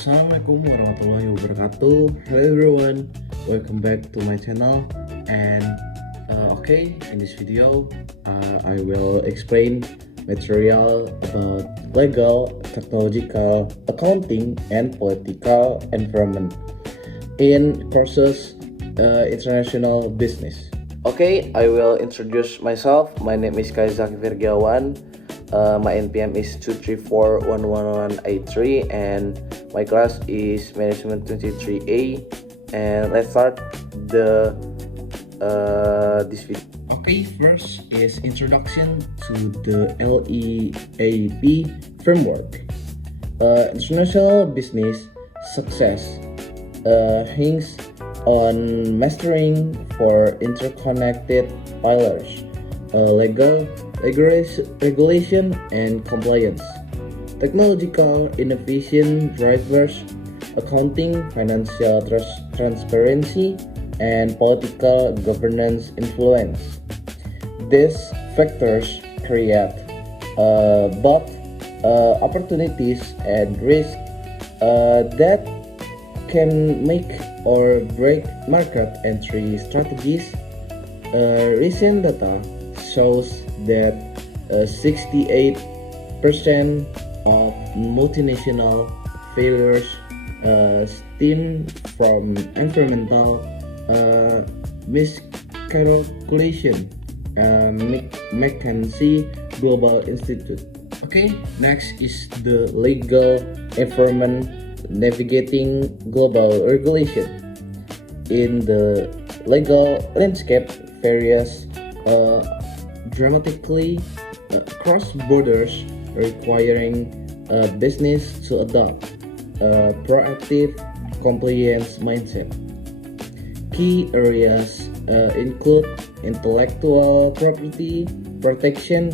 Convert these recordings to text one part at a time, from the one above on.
Assalamualaikum warahmatullahi wabarakatuh. Hello everyone, welcome back to my channel. And in this video, I will explain material about legal, technological, accounting, and political environment in courses international business. I will introduce myself. My name is Kaizaki Virgiawan. My NPM is 234111183 and my class is Management 23A. And let's start this video. First is introduction to the LEAP framework. International business success hangs on mastering for interconnected pillars: regulation and compliance, technological innovation drivers, accounting, financial transparency, and political governance influence. These factors create both opportunities and risks that can make or break market entry strategies. Recent data shows that 68% of multinational failures stem from environmental miscalculation. McKinsey Global Institute. Next is the legal environment navigating global regulation. In the legal landscape varies dramatically across borders, requiring business to adopt a proactive compliance mindset. Key areas include intellectual property protection,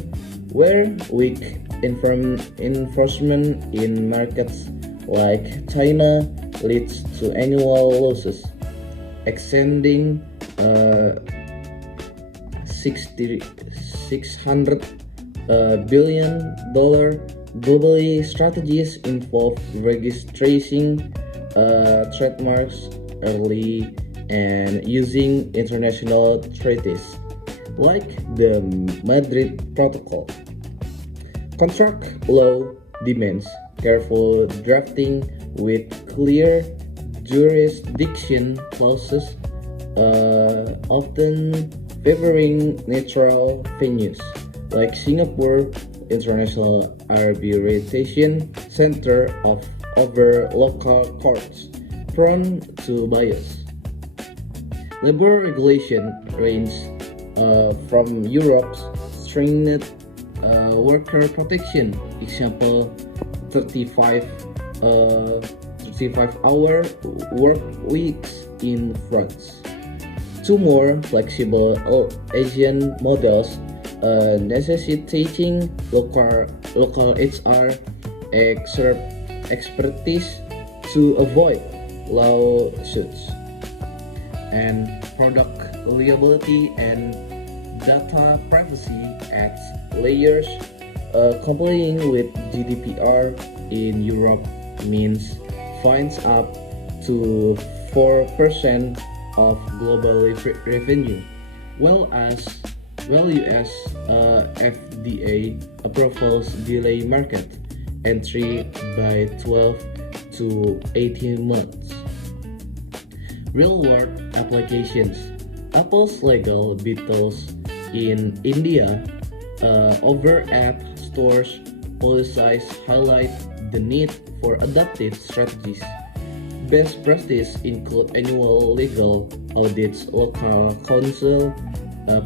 where weak enforcement in markets like China leads to annual losses exceeding $600 billion globally. Strategies involve registering trademarks early and using international treaties like the Madrid Protocol. Contract law demands careful drafting with clear jurisdiction clauses, often favoring neutral venues like Singapore International Arbitration Center over local courts, prone to bias. Labor regulation ranges from Europe's stringent worker protection, example 35-hour work weeks in France, to more flexible Asian models necessitating local HR expertise to avoid lawsuits. And product liability and data privacy Act layers. Complying with GDPR in Europe means fines up to 4% of global revenue, while US FDA approvals delay market entry by 12 to 18 months. Real-world applications. Apple's legal battles in India over app stores policies highlight the need for adaptive strategies. Best practice include annual legal audits, local counsel,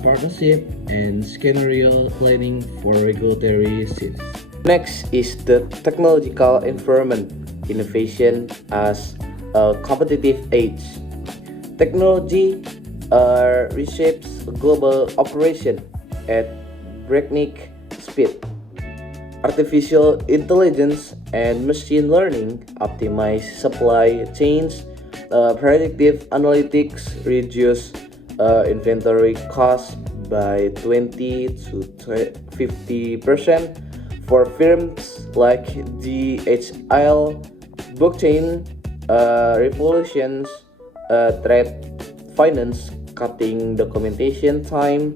partnership, and scenario planning for regulatory shifts. Next is the technological environment, innovation as a competitive edge. Technology reshapes global operation at breakneck speed. Artificial intelligence and machine learning optimize supply chains. Predictive analytics reduce inventory costs by 20 to 50% for firms like DHL, blockchain revolutions trade finance, cutting documentation time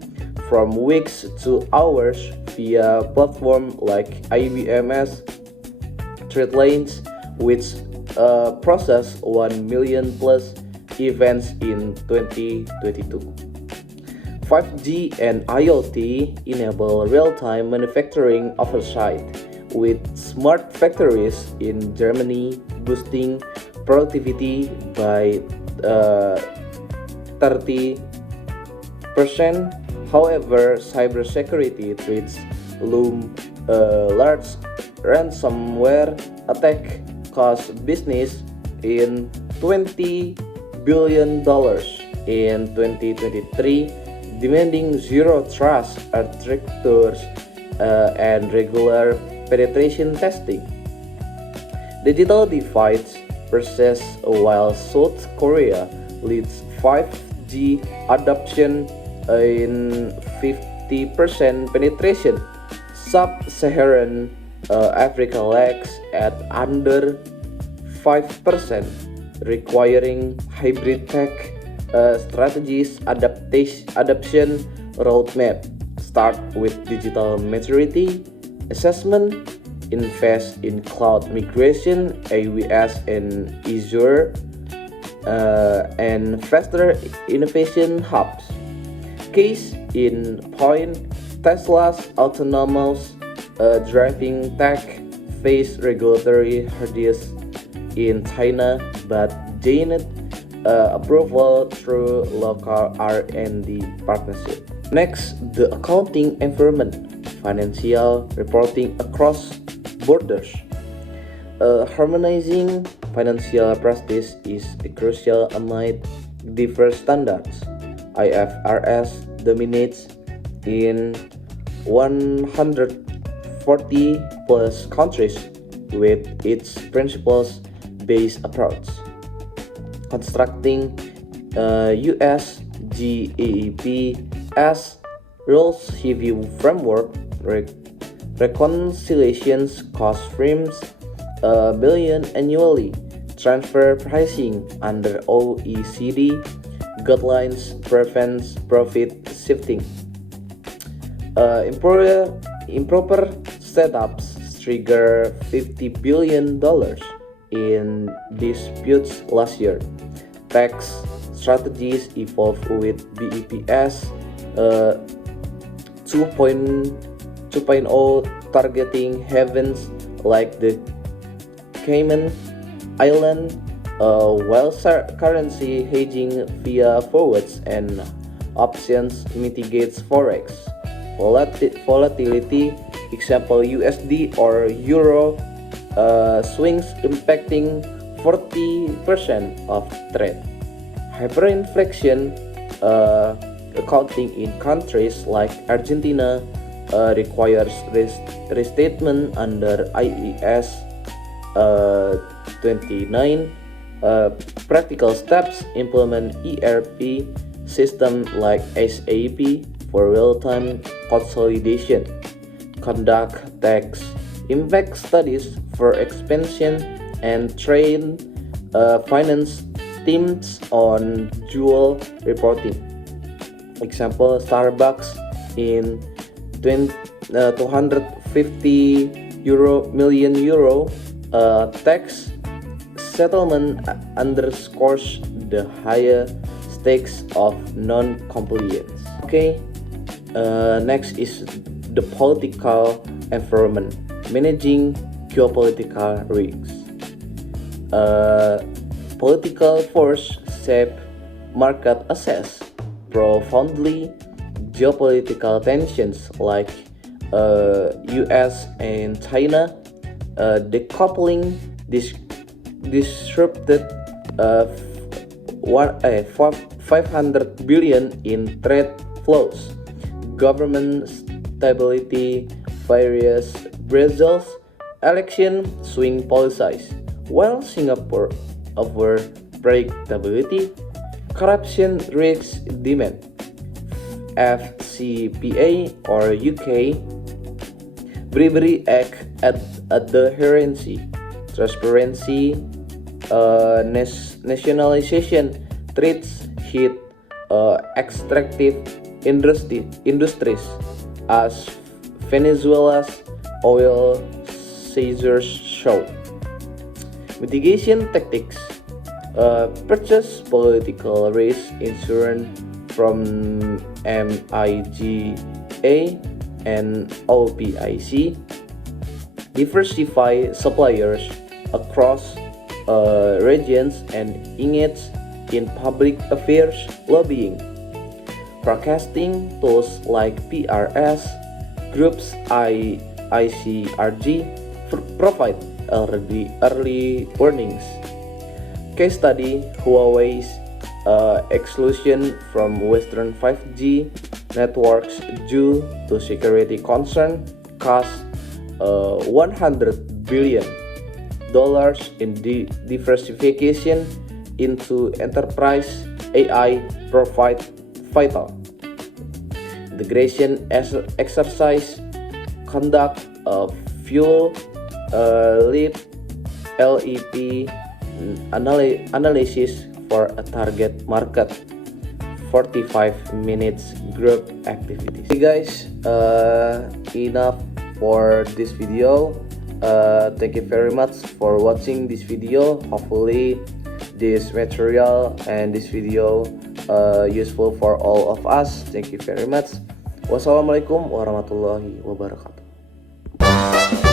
from weeks to hours via platforms like IBM's TradeLanes, which processed 1 million plus events in 2022. 5G and IoT enable real-time manufacturing oversight, with smart factories in Germany boosting productivity by 30%. However, cybersecurity threats loom. A large ransomware attack cost business in $20 billion in 2023, demanding zero trust architectures and regular penetration testing. Digital divides persists while South Korea leads 5G adoption in 50% penetration. Sub-Saharan Africa lags at under 5%, requiring hybrid tech strategies. Adoption roadmap start with digital maturity assessment, invest in cloud migration, AWS and Azure, and faster innovation hubs. Case in point, Tesla's autonomous driving tech face regulatory hurdles in China but gained approval through local R&D partnership. Next, the accounting environment, financial reporting across borders. Harmonizing financial practice is crucial amid diverse standards. IFRS dominates in 140 plus countries with its principles-based approach. Constructing US GAAP as rules-heavy framework, reconciliations cost frames billion annually, transfer pricing under OECD guidelines prevents profit shifting. Improper setups trigger $50 billion in disputes last year. Tax strategies evolve with BEPS 2.0 targeting havens like the Cayman Islands, while currency hedging via forwards and options mitigates forex volatility. Example, USD or Euro swings impacting 40% of trade. Hyperinflation accounting in countries like Argentina requires restatement under IAS 29. Practical steps: implement ERP system like SAP for real-time consolidation. Conduct tax impact studies for expansion and train finance teams on dual reporting. Example, Starbucks in 250 million euro tax settlement underscores the higher stakes of non-compliance. Okay, next is the political environment, managing geopolitical risks. Political force shape market access profoundly. Geopolitical tensions like US and China decoupling disrupted 500 billion in trade flows. Government stability, various Brazil's election swing policies, while Singapore over predictability, corruption risks demand. FCPA or UK Bribery Act adherency, transparency, nationalization treats heat extractive industries as Venezuela's oil seizures show. Mitigation tactics: purchase political risk insurance from MIGA and OPIC, diversify suppliers across regions, and engage in public affairs lobbying. Forecasting tools like PRS, groups ICRG provide early warnings. Case study: Huawei's exclusion from Western 5G networks due to security concern cost $100 billion in diversification into enterprise AI provide vital. Integration exercise: conduct a fuel LEP analysis for a target market. 45 minutes group activities. Hey guys, enough for this video. Thank you very much for watching this video. Hopefully this material and this video useful for all of us. Thank you very much. Wassalamualaikum warahmatullahi wabarakatuh.